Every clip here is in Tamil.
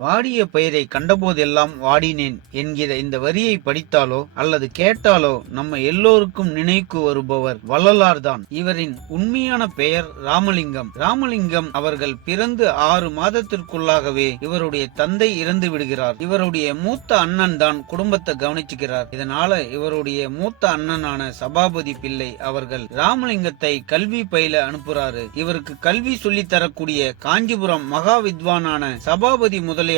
வாடிய பயிரை கண்டபோதெல்லாம் வாடினேன் என்கிற இந்த வரியை படித்தாலோ அல்லது கேட்டாலோ நம்ம எல்லோருக்கும் நினைவுக்கு வருபவர் வள்ளலார் தான். இவரின் உண்மையான பெயர் ராமலிங்கம். ராமலிங்கம் அவர்கள் பிறந்து 6 மாதத்திற்குள்ளாகவே இவருடைய தந்தை இறந்து விடுகிறார். இவருடைய மூத்த அண்ணன் தான் குடும்பத்தை கவனிச்சுக்கிறார். இதனால இவருடைய மூத்த அண்ணனான சபாபதி பிள்ளை அவர்கள் ராமலிங்கத்தை கல்வி பயில அனுப்புறாரு. இவருக்கு கல்வி சொல்லி தரக்கூடிய காஞ்சிபுரம் மகா வித்வானான சபாபதி முதலியார்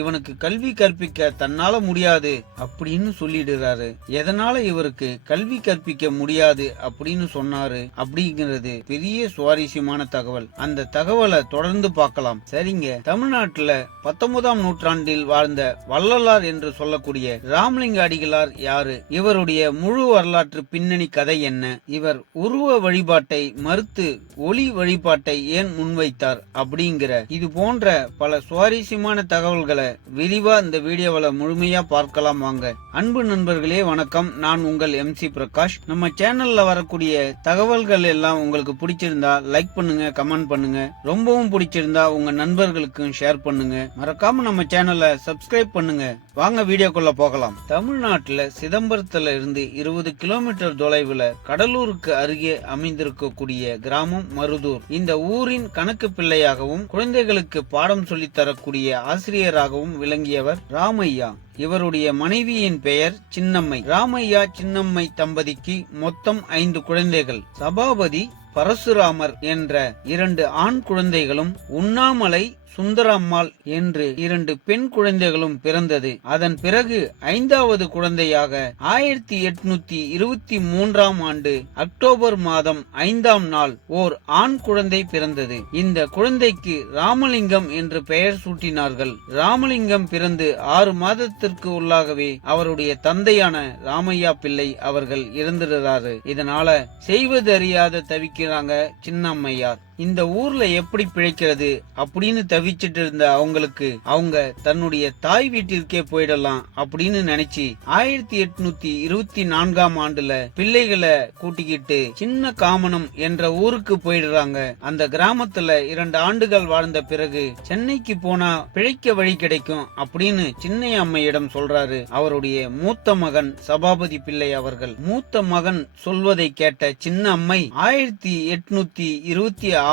இவனுக்கு கல்வி கற்பிக்க தன்னால முடியாது அப்படின்னு சொல்லிடுறாரு. எதனால இவருக்கு கல்வி கற்பிக்க முடியாது அப்படின்னு சொன்னாரு அப்படிங்கிறது பெரிய சுவாரஸ்யமான தகவல். அந்த தகவலை தொடர்ந்து பார்க்கலாம். சரிங்க, தமிழ்நாட்டுல 19ஆம் நூற்றாண்டில் வாழ்ந்த வள்ளலார் என்று சொல்லக்கூடிய ராமலிங்க அடிகளார் யாரு? இவருடைய முழு வரலாற்று பின்னணி கதை என்ன? இவர் உருவ வழிபாட்டை மறுத்து ஒளி வழிபாட்டை ஏன் முன்வைத்தார்? அப்படிங்கிற இது போன்ற பல சுவாரஸ்யமான தகவல்களை விரிவா இந்த வீடியோவில் முழுமையா பார்க்கலாம் வாங்க. அன்பு நண்பர்களே வணக்கம், நான் உங்கள் MC பிரகாஷ். நம்ம சேனல்ல வரக்கூடிய தகவல்கள் எல்லாம் உங்களுக்கு பிடிச்சிருந்தா லைக் பண்ணுங்க, கமெண்ட் பண்ணுங்க. ரொம்பவும் பிடிச்சிருந்தா உங்க நண்பர்களுக்கும் ஷேர் பண்ணுங்க. மறக்காம நம்ம சேனலை சப்ஸ்கிரைப் பண்ணுங்க. வாங்க வீடியோக்குள்ள போகலாம். தமிழ்நாட்டுல சிதம்பரத்துல இருந்து 20 கிலோமீட்டர் தொலைவுல கடலூருக்கு அருகே அமைந்திருக்கக்கூடிய கிராமம் மருதூர். இந்த ஊரின் கணக்கு பிள்ளையாகவும் குழந்தைகளுக்கு பாடம் சொல்லித் தரக்கூடிய ஆசிரியராகவும் விளங்கியவர் ராமையா. இவருடைய மனைவியின் பெயர் சின்னம்மை. ராமையா சின்னம்மை தம்பதிக்கு மொத்தம் 5 குழந்தைகள். சபாபதி, பரசுராமர் என்ற 2 ஆண் குழந்தைகளும் உண்ணாமலை, சுந்தரம்மாள் என்று 2 பெண் குழந்தைகளும் பிறந்தது. அதன் பிறகு 5வது குழந்தையாக 1823ஆம் ஆண்டு அக்டோபர் மாதம் 5ஆம் நாள் ஓர் ஆண் குழந்தை பிறந்தது. இந்த குழந்தைக்கு ராமலிங்கம் என்று பெயர் சூட்டினார்கள். ராமலிங்கம் பிறந்து 6 மாதத்திற்கு உள்ளாகவே அவருடைய தந்தையான ராமையா பிள்ளை அவர்கள் இறந்துடுறாரு. இதனால செய்வதறியாத தவிக்கிறாங்க சின்னம்மையார். இந்த ஊர்ல எப்படி பிழைக்கிறது அப்படின்னு தவிச்சிட்டு இருந்த அவங்களுக்கு அவங்க தன்னுடைய தாய் வீட்டிற்கே போயிடலாம் அப்படின்னு நினைச்சு 1824ஆம் ஆண்டுல பிள்ளைகளை கூட்டிக்கிட்டு சின்ன காமனம் என்ற ஊருக்கு போயிடுறாங்க. அந்த கிராமத்துல 2 ஆண்டுகள் வாழ்ந்த பிறகு சென்னைக்கு போனா பிழைக்க வழி கிடைக்கும் அப்படின்னு சின்னையம்மையிடம் சொல்றாரு அவருடைய மூத்த மகன் சபாபதி பிள்ளை அவர்கள். மூத்த மகன் சொல்வதை கேட்ட சின்ன அம்மை 1826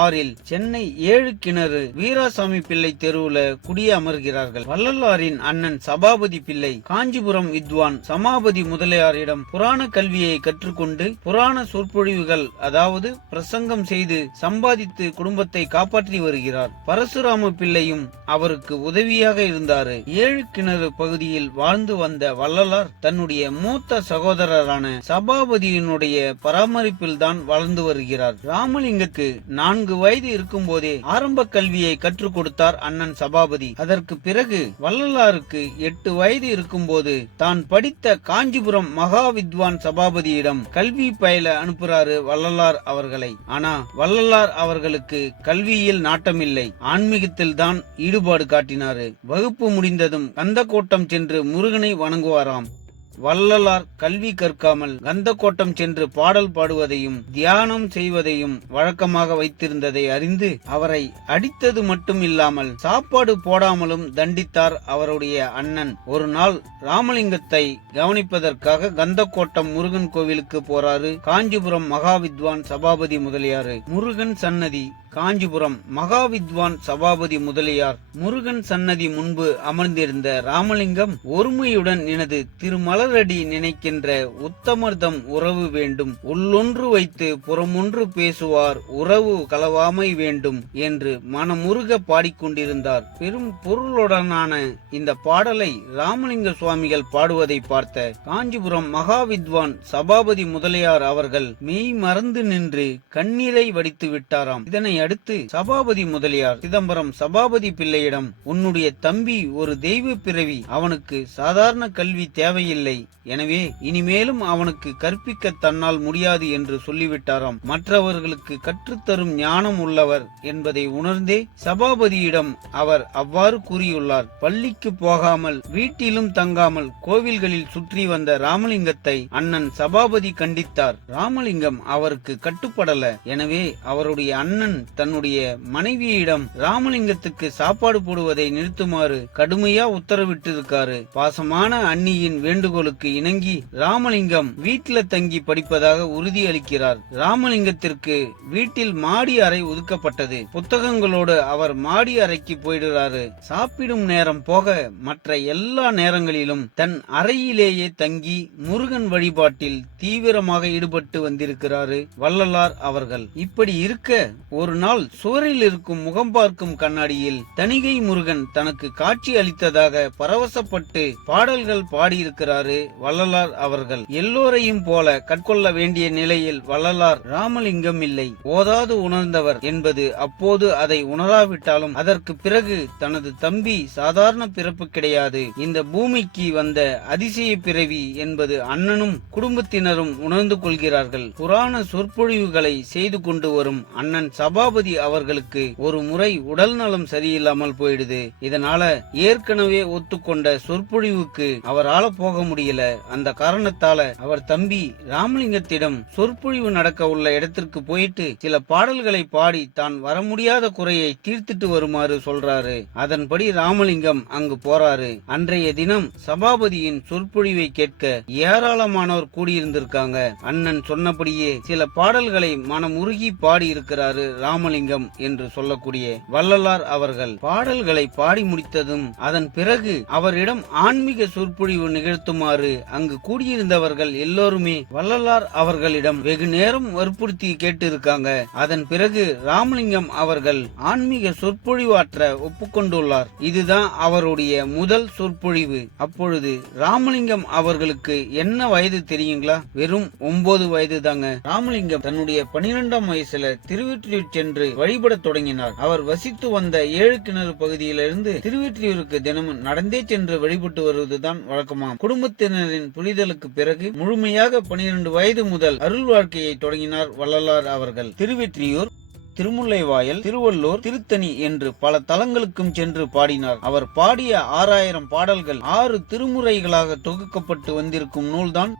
சென்னை 7 கிணறு வீராசாமி பிள்ளை தெருவுல குடிய அமர்கிறார்கள். வள்ளலாரின் அண்ணன் சபாபதி பிள்ளை காஞ்சிபுரம் வித்வான் சமாபதி முதலியாரிடம் புராண கல்வியை கற்றுக்கொண்டு புராண சொற்பொழிவுகள் அதாவது பிரசங்கம் செய்து சம்பாதித்து குடும்பத்தை காப்பாற்றி வருகிறார். பரசுராம பிள்ளையும் அவருக்கு உதவியாக இருந்தாரு. 7 கிணறு பகுதியில் வாழ்ந்து வந்த வள்ளலார் தன்னுடைய மூத்த சகோதரரான சபாபதியினுடைய பராமரிப்பில் தான் வளர்ந்து வருகிறார். ராமலிங்கக்கு 4 வயது இருக்கும் போதே ஆரம்ப கல்வியை கற்றுக் கொடுத்தார் அண்ணன் சபாபதி. அதற்கு பிறகு வள்ளலாருக்கு 8 வயது இருக்கும் போது தான் படித்த காஞ்சிபுரம் மகா வித்வான் சபாபதியிடம் கல்வி பயில அனுப்புறாரு வள்ளலார் அவர்களை. ஆனா வள்ளலார் அவர்களுக்கு கல்வியில் நாட்டமில்லை, ஆன்மீகத்தில் தான் ஈடுபாடு காட்டினாரு. வகுப்பு முடிந்ததும் கந்தக்கோட்டம் சென்று முருகனை வணங்குவாராம். வள்ளலார் கல்வி கற்காமல் கந்தக்கோட்டம் சென்று பாடல் பாடுவதையும் தியானம் செய்வதையும் வழக்கமாக வைத்திருந்ததை அறிந்து அவரை அடித்தது மட்டும் இல்லாமல் சாப்பாடு போடாமலும் தண்டித்தார் அவருடைய அண்ணன். ஒரு நாள் ராமலிங்கத்தை கவனிப்பதற்காக கந்தக்கோட்டம் முருகன் கோவிலுக்கு போறாரு காஞ்சிபுரம் மகா வித்வான் சபாபதி முதலியாரு. முருகன் சன்னதி காஞ்சிபுரம் மகா வித்வான் சபாபதி முதலியார் முருகன் சன்னதி முன்பு அமர்ந்திருந்த ராமலிங்கம் ஒருமையுடன் எனது திருமலரடி நினைக்கின்ற உத்தமர்தம் உறவு வேண்டும், உள்ளொன்று வைத்து புறமொன்று பேசுவார் உறவு களவாமை வேண்டும் என்று மனமுருக பாடிக்கொண்டிருந்தார். பெரும் பொருளுடனான இந்த பாடலை ராமலிங்க சுவாமிகள் பாடுவதை பார்த்த காஞ்சிபுரம் மகா வித்வான் சபாபதி முதலியார் அவர்கள் மெய் மறந்து நின்று கண்ணீரை வடித்து விட்டாராம். இதனை அடுத்து சபாபதி முதலியார் சிதம்பரம் சபாபதி பிள்ளையிடம், உன்னுடைய தம்பி ஒரு தெய்வ பிறவி, அவனுக்கு சாதாரண கல்வி தேவையில்லை, எனவே இனிமேலும் அவனுக்கு கற்பிக்க தன்னால் முடியாது என்று சொல்லிவிட்டாராம். மற்றவர்களுக்கு கற்றுத்தரும் ஞானம் உள்ளவர் என்பதை உணர்ந்தே சபாபதியிடம் அவர் அவ்வாறு கூறியுள்ளார். பள்ளிக்கு போகாமல் வீட்டிலும் தங்காமல் கோவில்களில் சுற்றி வந்த ராமலிங்கத்தை அண்ணன் சபாபதி கண்டித்தார். ராமலிங்கம் அவருக்கு கட்டுப்படல. எனவே அவருடைய அண்ணன் தன்னுடைய மனைவியிடம் ராமலிங்கத்துக்கு சாப்பாடு போடுவதை நிறுத்துமாறு கடுமையா உத்தரவிட்டிருக்காரு. பாசமான அண்ணியின் வேண்டுகோளுக்கு இணங்கி ராமலிங்கம் வீட்டில தங்கி படிப்பதாக உறுதி அளிக்கிறார். ராமலிங்கத்திற்கு வீட்டில் மாடி அறை ஒதுக்கப்பட்டது. புத்தகங்களோடு அவர் மாடி அறைக்கு போயிடுறாரு. சாப்பிடும் நேரம் போக மற்ற எல்லா நேரங்களிலும் தன் அறையிலேயே தங்கி முருகன் வழிபாட்டில் தீவிரமாக ஈடுபட்டு வந்திருக்கிறாரு வள்ளலார் அவர்கள். இப்படி இருக்க ஒரு நாள் சுவரில் இருக்கும் முகம் பார்க்கும் கண்ணாடியில் தணிகை முருகன் தனக்கு காட்சி அளித்ததாக பரவசப்பட்டு பாடல்கள் பாடியிருக்கிறாரு வள்ளலார் அவர்கள். எல்லோரையும் போல கற்கொள்ள வேண்டிய நிலையில் வள்ளலார் ராமலிங்கம் இல்லை, ஓதாது உணர்ந்தவர் என்பது அப்போது அதை உணராவிட்டாலும் அதற்கு பிறகு தனது தம்பி சாதாரண பிறப்பு கிடையாது, இந்த பூமிக்கு வந்த அதிசய பிறவி என்பது அண்ணனும் குடும்பத்தினரும் உணர்ந்து கொள்கிறார்கள். புராண சொற்பொழிவுகளை செய்து கொண்டு வரும் அண்ணன் சபாபதி அவர்களுக்கு ஒரு முறை உடல் நலம் சரியில்லாமல் போயிடுது. இதனால ஏற்கனவே ஒத்துக்கொண்ட சொற்பொழிவுக்கு அவரால போக முடியல. அந்த காரணத்தால அவர் தம்பி ராமலிங்கத்திடம் சொற்பொழிவு நடக்க உள்ள இடத்திற்கு போயிட்டு சில பாடல்களை பாடி தான் வர முடியாத குறையை தீர்த்துட்டு வருமாறு சொல்றாரு. அதன்படி ராமலிங்கம் அங்கு போறாரு. அன்றைய தினம் சபாபதியின் சொற்பொழிவை கேட்க ஏராளமானோர் கூடியிருந்திருக்காங்க. அண்ணன் சொன்னபடியே சில பாடல்களை மனமுருகி பாடி இருக்கிறாரு ராமலிங்கம் என்று சொல்லக்கூடிய வள்ளலார் அவர்கள். பாடல்களை பாடி முடித்ததும் அதன் பிறகு அவரிடம் ஆன்மீக சொற்பொழிவு நிகழ்த்துமாறு அங்கு கூடியிருந்தவர்கள் எல்லோருமே வள்ளலார் அவர்களிடம் வெகு நேரம் வற்புறுத்தி கேட்டு இருக்காங்க. அதன் பிறகு ராமலிங்கம் அவர்கள் ஆன்மீக சொற்பொழிவாற்ற ஒப்புக்கொண்டுள்ளார். இதுதான் அவருடைய முதல் சொற்பொழிவு. அப்பொழுது ராமலிங்கம் அவர்களுக்கு என்ன வயது தெரியுங்களா? வெறும் 9 வயது தாங்க. ராமலிங்கம் தன்னுடைய 12ஆம் வயசுல திருவெற்றியூர் சென்று வழிபட தொடங்கினார். அவர் வசித்து வந்த 7 கிணறு பகுதியிலிருந்து திருவெற்றியூருக்கு தினமும் நடந்தே சென்று வழிபட்டு வருவதுதான் வழக்கமாம். குடும்பத்தினரின் புரிதலுக்கு பிறகு முழுமையாக 12 வயது முதல் அருள் வாழ்க்கையை தொடங்கினார் வள்ளலார் அவர்கள். திருவெற்றியூர், திருமுல்லைவாயல், திருவள்ளூர், திருத்தணி என்று பல தலங்களுக்கும் சென்று பாடினார். அவர் பாடிய 6000 பாடல்கள் 6 திருமுறைகளாக தொகுக்கப்பட்டு வந்திருக்கும் நூல்தான்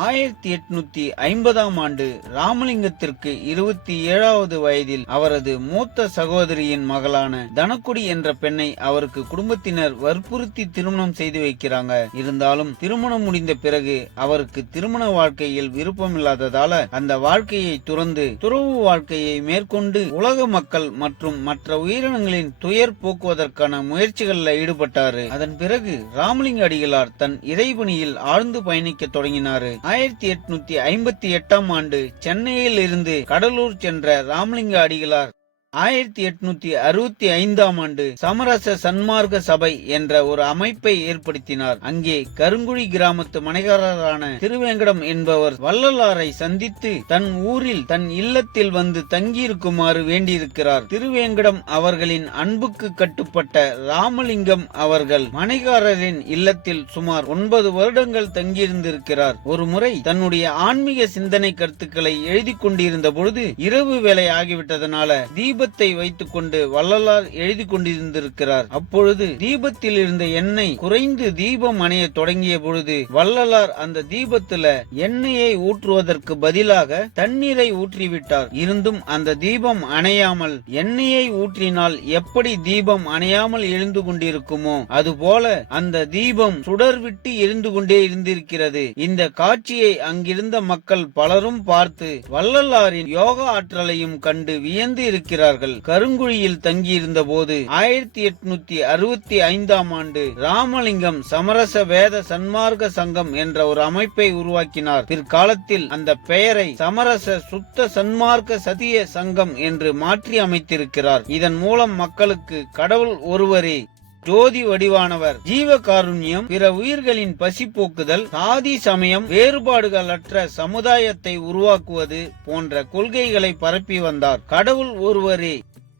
1850ஆம் ஆண்டு ராமலிங்கத்திற்கு 27வது வயதில் அவரது மூத்த சகோதரியின் மகளான தனக்குடி என்ற பெண்ணை அவருக்கு குடும்பத்தினர் வற்புறுத்தி திருமணம் செய்து வைக்கிறாங்க. இருந்தாலும் திருமணம் முடிந்த பிறகு அவருக்கு திருமண வாழ்க்கையில் விருப்பமில்லாததால அந்த வாழ்க்கையை துறந்து துறவு வாழ்க்கையை மேற்கொண்டு உலக மக்கள் மற்றும் மற்ற உயிரினங்களின் துயர் போக்குவதற்கான முயற்சிகளில் ஈடுபட்டாரு. அதன் பிறகு ராமலிங்க அடிகளார் தன் இறைபணியில் ஆழ்ந்து பயணிக்க தொடங்கினாரு. 1858ஆம் ஆண்டு சென்னையில் இருந்து கடலூர் சென்ற ராமலிங்க அடிகளார் 1865ஆம் ஆண்டு சமரச சன்மார்க்க சபை என்ற ஒரு அமைப்பை ஏற்படுத்தினார். அங்கே கருங்குழி கிராமத்து மனைகாரரான திருவேங்கடம் என்பவர் வள்ளலாரை சந்தித்து தன் ஊரில் தன் இல்லத்தில் வந்து தங்கியிருக்குமாறு வேண்டியிருக்கிறார். திருவேங்கடம் அவர்களின் அன்புக்கு கட்டுப்பட்ட ராமலிங்கம் அவர்கள் மனைகாரரின் இல்லத்தில் சுமார் 9 வருடங்கள் தங்கியிருந்திருக்கிறார். ஒரு முறை தன்னுடைய ஆன்மீக சிந்தனை கருத்துக்களை எழுதி கொண்டிருந்த பொழுது இரவு வேலை ஆகிவிட்டதனால தீபத்தை வைத்துக் கொண்டு வள்ளலார் எழுதி கொண்டிருந்திருக்கிறார். அப்பொழுது தீபத்தில் இருந்த எண்ணெய் குறைந்து தீபம் அணைய தொடங்கிய பொழுது வள்ளலார் அந்த தீபத்துல எண்ணெயை ஊற்றுவதற்கு பதிலாக தண்ணீரை ஊற்றிவிட்டார். இருந்தும் அந்த தீபம் அணையாமல், எண்ணெயை ஊற்றினால் எப்படி தீபம் அணையாமல் எழுந்து கொண்டிருக்குமோ அதுபோல அந்த தீபம் சுடர் விட்டு எரிந்து கொண்டே இருந்திருக்கிறது. இந்த காட்சியை அங்கிருந்த மக்கள் பலரும் பார்த்து வள்ளலாரின் யோகா ஆற்றலையும் கண்டு வியந்து இருக்கிறார்கள். கருங்குழியில் தங்கியிருந்த போது 1865ஆம் ஆண்டு ராமலிங்கம் சமரச வேத சன்மார்க்க சங்கம் என்ற ஒரு அமைப்பை உருவாக்கினார். பிற்காலத்தில் அந்த பெயரை சமரச சுத்த சன்மார்க்க சத்திய சங்கம் என்று மாற்றி அமைத்திருக்கிறார். இதன் மூலம் மக்களுக்கு கடவுள் ஒருவரே, ஜோதி வடிவானவர், ஜீவகாருண்யம், பிற உயிர்களின் பசி போக்குதல், சாதி சமயம் வேறுபாடுகளற்ற சமுதாயத்தை உருவாக்குவது போன்ற கொள்கைகளை பரப்பி வந்தார். கடவுள் ஒருவரே,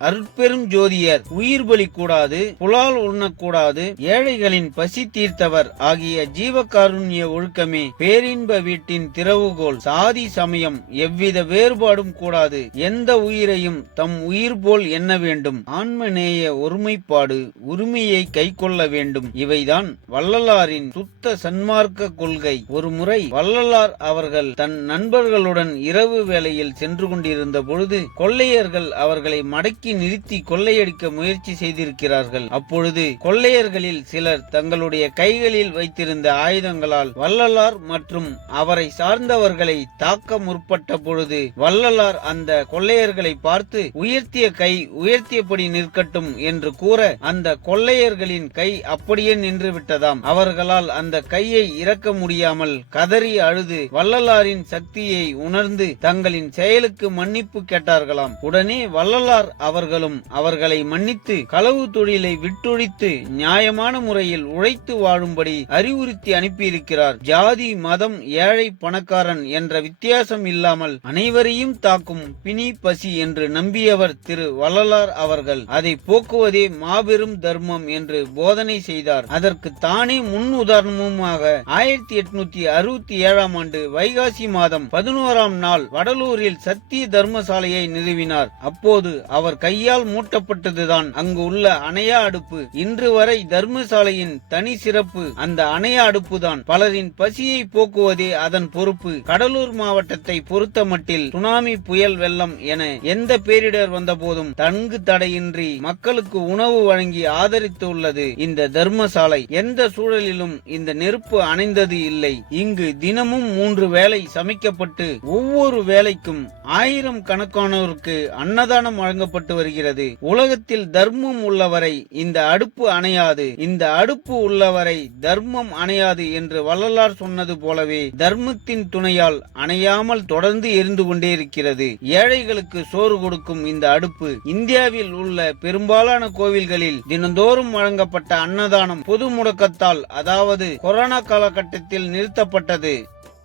அருட்பெரும் ஜோதியர், உயிர் பலி கூடாது, புலால் உண்ணக்கூடாது, ஏழைகளின் பசி தீர்த்தவர் ஆகிய ஜீவகாருண்ய ஒழுக்கமே பேரின்ப வீட்டின் திறவுகோல். சாதி சமயம் எவ்வித வேறுபாடும் கூடாது. எந்த உயிரையும் தம் உயிர் போல் எண்ண வேண்டும். ஆன்மநேய ஒருமைப்பாடு, உரிமையை கை கொள்ள வேண்டும். இவைதான் வள்ளலாரின் சுத்த சன்மார்க்க கொள்கை. ஒரு முறை வள்ளலார் அவர்கள் தன் நண்பர்களுடன் இரவு வேளையில் சென்று கொண்டிருந்த பொழுது கொள்ளையர்கள் அவர்களை மடக்கி நிறுத்தி கொள்ளையடிக்க முயற்சி செய்திருக்கிறார்கள். அப்பொழுது கொள்ளையர்களில் சிலர் தங்களுடைய கைகளில் வைத்திருந்த ஆயுதங்களால் வள்ளலார் மற்றும் அவரை சார்ந்தவர்களை தாக்க முற்பட்ட பொழுது வள்ளலார் அந்த கொள்ளையர்களை பார்த்து உயர்த்திய கை உயர்த்தியபடி நிற்கட்டும் என்று கூற அந்த கொள்ளையர்களின் கை அப்படியே நின்று விட்டதாம். அவர்களால் அந்த கையை இறக்க முடியாமல் கதறி அழுது வள்ளலாரின் சக்தியை உணர்ந்து தங்களின் செயலுக்கு மன்னிப்பு கேட்டார்களாம். உடனே வள்ளலார் அவர்களும் அவர்களை மன்னித்து களவு தொழிலை விட்டொழித்து நியாயமான முறையில் உழைத்து வாழும்படி அறிவுறுத்தி அனுப்பியிருக்கிறார். ஜாதி, மதம், ஏழை, பணக்காரன் என்ற வித்தியாசம் இல்லாமல் அனைவரையும் தாக்கும் பிணி, பசி என்று நம்பியவர் திரு வள்ளலார் அவர்கள். அதை போக்குவதே மாபெரும் தர்மம் என்று போதனை செய்தார். அதற்கு தானே முன் உதாரணமுமாக 1867 ஆண்டு வைகாசி மாதம் 11ஆம் நாள் வடலூரில் சத்திய தர்மசாலையை நிறுவினார். அப்போது அவர் கையால் மூட்டப்பட்டதுதான் அங்கு உள்ள அணையா அடுப்பு. இன்று வரை தர்மசாலையின் தனி சிறப்பு அந்த அணையா அடுப்புதான். பலரின் பசியை போக்குவதே அதன் பொறுப்பு. கடலூர் மாவட்டத்தை பொறுத்த மட்டில் சுனாமி, புயல், வெள்ளம் என எந்த பேரிடர் வந்த போதும் தங்கு தடையின்றி மக்களுக்கு உணவு வழங்கி ஆதரித்து உள்ளது இந்த தர்மசாலை. எந்த சூழலிலும் இந்த நெருப்பு அணைந்தது இல்லை. இங்கு தினமும் 3 வேளை சமைக்கப்பட்டு ஒவ்வொரு வேளைக்கும் 1000 கணக்கானோருக்கு அன்னதானம் வழங்கப்பட்டு வருகிறது. உலகத்தில் தர்மம் உள்ளவரை இந்த அடுப்பு அணையாது, இந்த அடுப்பு உள்ளவரை தர்மம் அணையாது என்று வள்ளலார் சொன்னது போலவே தர்மத்தின் துணையால் அணையாமல் தொடர்ந்து எரிந்து கொண்டே இருக்கிறது. ஏழைகளுக்கு சோறு கொடுக்கும் இந்த அடுப்பு இந்தியாவில் உள்ள பெரும்பாலான கோவில்களில் தினந்தோறும் வழங்கப்பட்ட அன்னதானம் பொது முடக்கத்தால், அதாவது கொரோனா காலகட்டத்தில் நிறுத்தப்பட்டது.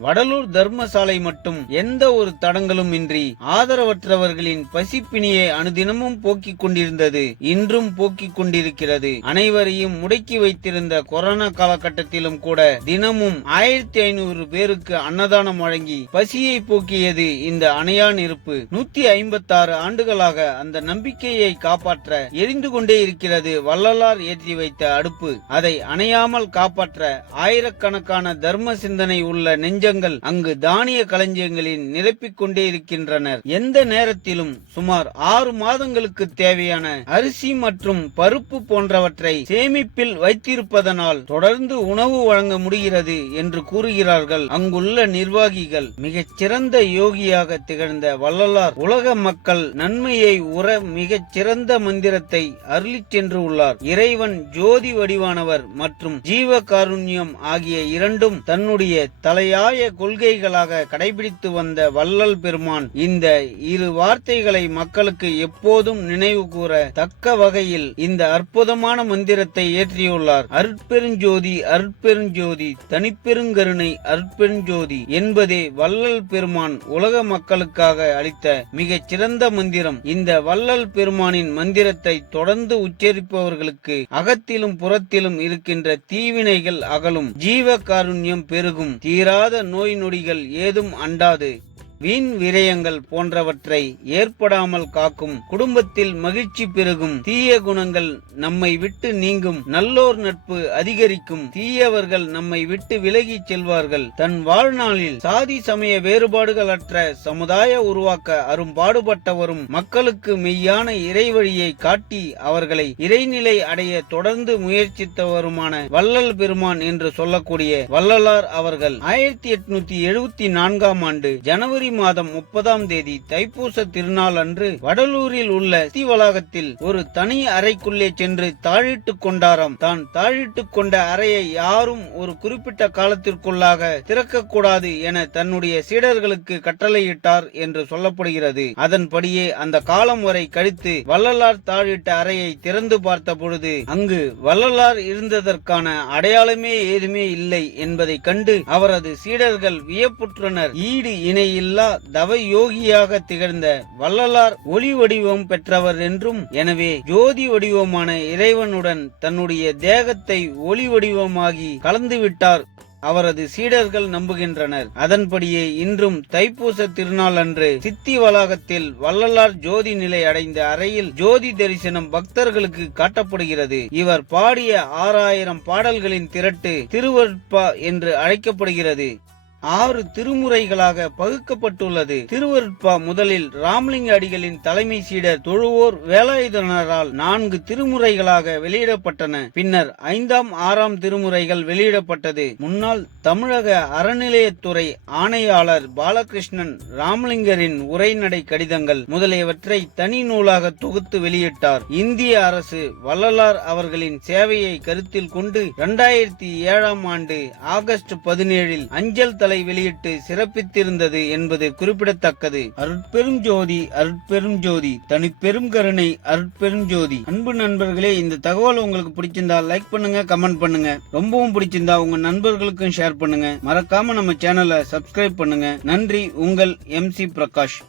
வடலூர் தர்மசாலை மட்டும் எந்த ஒரு தடங்களும் இன்றி ஆதரவற்றவர்களின் பசிப்பிணியை அனுதினமும் போக்கிக் கொண்டிருந்தது. இன்றும் போக்கிக் கொண்டிருக்கிறது. அனைவரையும் முடக்கி வைத்திருந்த கொரோனா காலகட்டத்திலும் கூட தினமும் 1500 பேருக்கு அன்னதானம் வழங்கி பசியை போக்கியது இந்த அணையா நெருப்பு. 156 ஆண்டுகளாக அந்த நம்பிக்கையை காப்பாற்ற எரிந்து கொண்டே இருக்கிறது வள்ளலார் ஏற்றி வைத்த அடுப்பு. அதை அணையாமல் காப்பாற்ற ஆயிரக்கணக்கான தர்ம சிந்தனை உள்ள நெஞ்சங்கள் அங்கு தானிய களஞ்சியங்களில் நிரப்பிக் கொண்டே இருக்கின்றனர். எந்த நேரத்திலும் சுமார் 6 மாதங்களுக்கு தேவையான அரிசி மற்றும் பருப்பு போன்றவற்றை சேமிப்பில் வைத்திருப்பதனால் தொடர்ந்து உணவு வழங்க முடிகிறது என்று கூறுகிறார்கள் அங்குள்ள நிர்வாகிகள். மிகச் சிறந்த யோகியாக திகழ்ந்த வள்ளலார் உலக மக்கள் நன்மையை உற மிகச் சிறந்த மந்திரத்தை அருளிச் சென்று உள்ளார். இறைவன் ஜோதி வடிவானவர் மற்றும் ஜீவ காருண்யம் ஆகிய இரண்டும் தன்னுடைய தலையாய கொள்கைகளாக கடைபிடித்து வந்த வள்ளல் பெருமான் இந்த இரு வார்த்தைகளை மக்களுக்கு எப்போதும் நினைவு கூற தக்க வகையில் இந்த அற்புதமான மந்திரத்தை ஏற்றியுள்ளார். அருட்பெருஞ்சோதி, அருட்பெருஞ்சோதி, தனிப்பெருங்கருணை, அருட்பெருஞ்சோதி என்பதே வள்ளல் பெருமான் உலக மக்களுக்காக அளித்த மிகச் சிறந்த மந்திரம். இந்த வள்ளல் பெருமானின் மந்திரத்தை தொடர்ந்து உச்சரிப்பவர்களுக்கு அகத்திலும் புறத்திலும் இருக்கின்ற தீவினைகள் அகலும், ஜீவ காருண்யம் பெருகும், தீராத நோய் நொடிகள் ஏதும் அண்டாது, வீண் விரயங்கள் போன்றவற்றை ஏற்படாமல் காக்கும், குடும்பத்தில் மகிழ்ச்சி பெருகும், தீய குணங்கள் நம்மை விட்டு நீங்கும், நல்லோர் நட்பு அதிகரிக்கும், தீயவர்கள் நம்மை விட்டு விலகி செல்வார்கள். தன் வாழ்நாளில் சாதி சமய வேறுபாடுகள் அற்ற சமுதாய உருவாக்க அரும்பாடுபட்டவரும் மக்களுக்கு மெய்யான இறைவழியை காட்டி அவர்களை இறைநிலை அடைய தொடர்ந்து முயற்சித்தவருமான வள்ளல் பெருமான் என்று சொல்லக்கூடிய வள்ளலார் அவர்கள் 1874 ஆண்டு ஜனவரி மாதம் 30ஆம் தேதி தைப்பூச திருநாள் அன்று வடலூரில் உள்ள சி வளாகத்தில் ஒரு தனி அறைக்குள்ளே சென்று தாழிட்டுக் கொண்டாராம். தான் தாழிட்டுக் கொண்ட அறையை யாரும் ஒரு குறிப்பிட்ட காலத்திற்குள்ளாக திறக்கக்கூடாது என தன்னுடைய சீடர்களுக்கு கட்டளையிட்டார் என்று சொல்லப்படுகிறது. அதன்படியே அந்த காலம் வரை கழித்து வள்ளலார் தாழிட்ட அறையை திறந்து பார்த்த பொழுது அங்கு வள்ளலார் இருந்ததற்கான அடையாளமே ஏதுமே இல்லை என்பதை கண்டு அவரது சீடர்கள் வியப்புற்றனர். ஈடு இணையில் எல்லா தவ யோகியாக திகழ்ந்த வள்ளலார் ஒளி வடிவம் பெற்றவர் என்றும், எனவே ஜோதி வடிவமான இறைவனுடன் தன்னுடைய தேகத்தை ஒளி வடிவமாகி கலந்துவிட்டார் அவரது சீடர்கள் நம்புகின்றனர். அதன்படியே இன்றும் தைப்பூச திருநாள் அன்று சித்தி வளாகத்தில் வள்ளலார் ஜோதி நிலை அடைந்த அறையில் ஜோதி தரிசனம் பக்தர்களுக்கு காட்டப்படுகிறது. இவர் பாடிய 6000 பாடல்களின் திரட்டு திருவருட்பா என்று அழைக்கப்படுகிறது. 6 திருமுறைகளாக பகுக்கப்பட்டுள்ளது. திருவருட்பா முதலில் ராமலிங்க அடிகளின் தலைமை சீடர் தொழுவோர் வேலாயுதனரால் 4 திருமுறைகளாக வெளியிடப்பட்டன. பின்னர் 5ஆம் 6ஆம் திருமுறைகள் வெளியிடப்பட்டது. முன்னாள் தமிழக அறநிலையத்துறை ஆணையாளர் பாலகிருஷ்ணன் ராமலிங்கரின் உரைநடை கடிதங்கள் முதலியவற்றை தனி நூலாக தொகுத்து வெளியிட்டார். இந்திய அரசு வள்ளலார் அவர்களின் சேவையை கருத்தில் கொண்டு 2007ஆம் ஆண்டு ஆகஸ்ட் 17இல் அஞ்சல் தலை வெளியிட்டு சிறப்பித்திருந்தது என்பது குறிப்பிடத்தக்கது. அருட்பெரும் ஜோதி, அருட்பெரும் ஜோதி, தனிப்பெரும் கருணை, அருட்பெரும் ஜோதி. அன்பு நண்பர்களே, இந்த தகவல் உங்களுக்கு பிடிச்சிருந்தா லைக் பண்ணுங்க, கமெண்ட் பண்ணுங்க. ரொம்பவும் பிடிச்சிருந்தா உங்க நண்பர்களுக்கும் ஷேர் பண்ணுங்க. மறக்காம நம்ம சேனலை சப்ஸ்கிரைப் பண்ணுங்க. நன்றி. உங்கள் MC பிரகாஷ்.